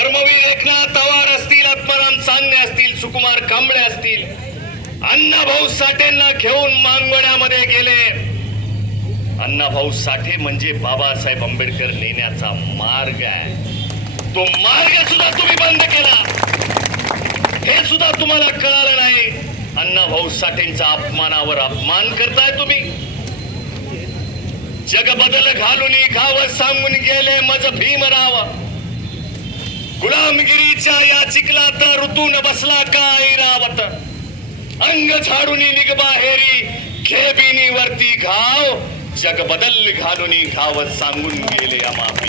धर्मवीर एकनाथ आवार असतील, आत्माराम चांदणे असतील, सुकुमार कांबळे असतील, अण्णाभाऊ साठेंना घेऊन मानवण्यामध्ये गेले. अण्णाभाऊ साठे म्हणजे बाबासाहेब आंबेडकर नेण्याचा मार्ग आहे. तो मार्ग सुद्धा तुम्ही बंद केला, हे सुद्धा तुम्हाला कळालं नाही. अण्णाभाऊ साठेंचा अपमानावर अपमान करताय तुम्ही. जग बदल घालून गाव सांगून गेले मज भीमराव. गुलामगिरीच्या या चिखलात ऋतून बसला का ऐरावत. अंग झाडून निघ बाहेरी खेबिनी वरती घाव. जग बदल घालून गाव सांगून गेले आम्ही.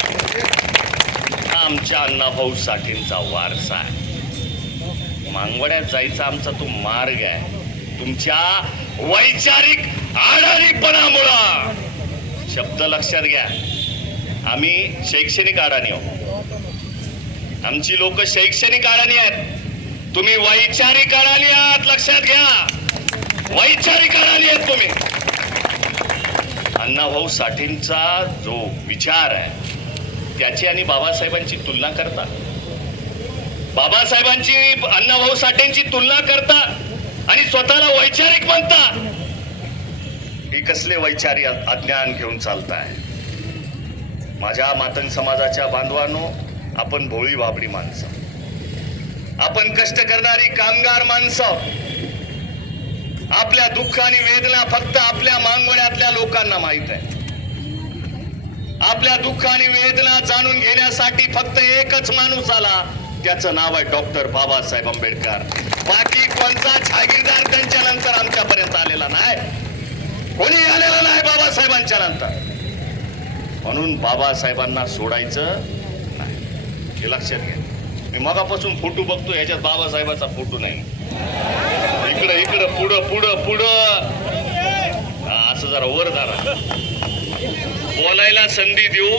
आमच्या अण्णाभाऊ साठेंचा वारसा आहे. मांगवड्यात जायचा आमचा तो मार्ग आहे. तुमच्या वैचारिक आडाणीपणामुळे शब्द लक्षात घ्या, आम्ही शैक्षणिक अडाणी आहोत. आमची लोक शैक्षणिक अडाणी आहेत. तुम्ही वैचारिक अडाणी आहात, लक्षात घ्या. वैचारिक अडाणी आहेत तुम्ही. अण्णाभाऊ साठेंचा जो विचार आहे त्याची आणि बाबासाहेबांची तुलना करता. बाबासाहेबांची अण्णाभाऊ साठेंची तुलना करता आणि स्वतःला वैचारिक म्हणता. ही कसले वैचारिक अज्ञान घेऊन चालताय. माझ्या मातंग समाजाच्या बांधवांनो, आपण भोळी बाबडी माणसं, आपण कष्ट करणारी कामगार माणसं. आपल्या दुःख आणि वेदना फक्त आपल्या मांगवण्यातल्या लोकांना माहित आहे. आपल्या दुःख आणि वेदना जाणून घेण्यासाठी फक्त एकच माणूस आला, त्याचं नाव आहे डॉक्टर बाबासाहेब आंबेडकर. बाकी कोणता जागीरदार त्यांच्या नंतर आमच्यापर्यंत आलेला नाही, कोणी आलेला नाही बाबासाहेबांच्या नंतर. म्हणून बाबासाहेबांना सोडायचं नाही, हे लक्षात घ्या. मी मगापासून फोटो बघतो, ह्याच्यात बाबासाहेबाचा फोटो नाही. इकडं इकडं पुढं पुढं पुढं असं जरा वर धरा. बोलायला संधी देऊ